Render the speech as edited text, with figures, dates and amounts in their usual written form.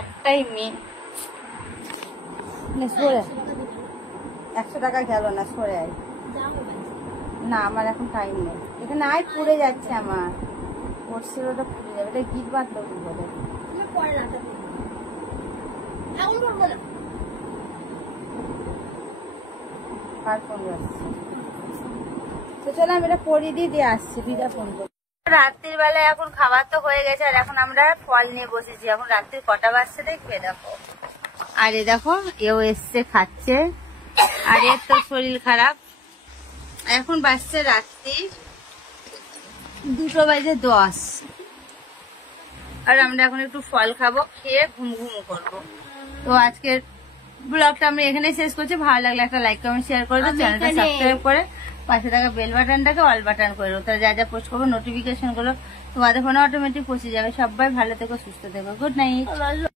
একটাই মেয়ে। 100 টাকা গেল না, সরে আয়। না আমার এখন টাইম নেই, এখানে আয় পুড়ে যাচ্ছে আমার ওটা পুড়ে যাবে। এটা গিট বাঁধলো কি বলে? কার ফোন যাচ্ছে? তো চলো আমি এটা পরিয়ে দিয়ে আসছি, দিদা ফোন করবো। রাত্রির বেলায় এখন খাবার তো হয়ে গেছে, আর এখন আমরা ফল নিয়ে বসেছি। এখন রাত্রির কটা বাজছে দেখবে, দেখো। আর এ দেখো এও এসছে খাচ্ছে, আর এর তো শরীর খারাপ। এখন বাজছে রাত্রি 2:10। আর আমরা এখন একটু ফল খাবো, খেয়ে ঘুম করবো। তো আজকের ব্লগটা আমরা এখানে শেষ করছি। ভালো লাগলে একটা লাইক কমেন্ট শেয়ার করে দাও, চ্যানেলটা সাবস্ক্রাইব করে পাশে থাকা বেল বাটনটাকে অল বাটন করে দাও। তাহলে যা যা পোস্ট করবো নোটিফিকেশন গুলো তোমাদের ফোনে অটোমেটিক পৌঁছে যাবে। সবাই ভালো থেকো, সুস্থ থেকো, গুড নাইট।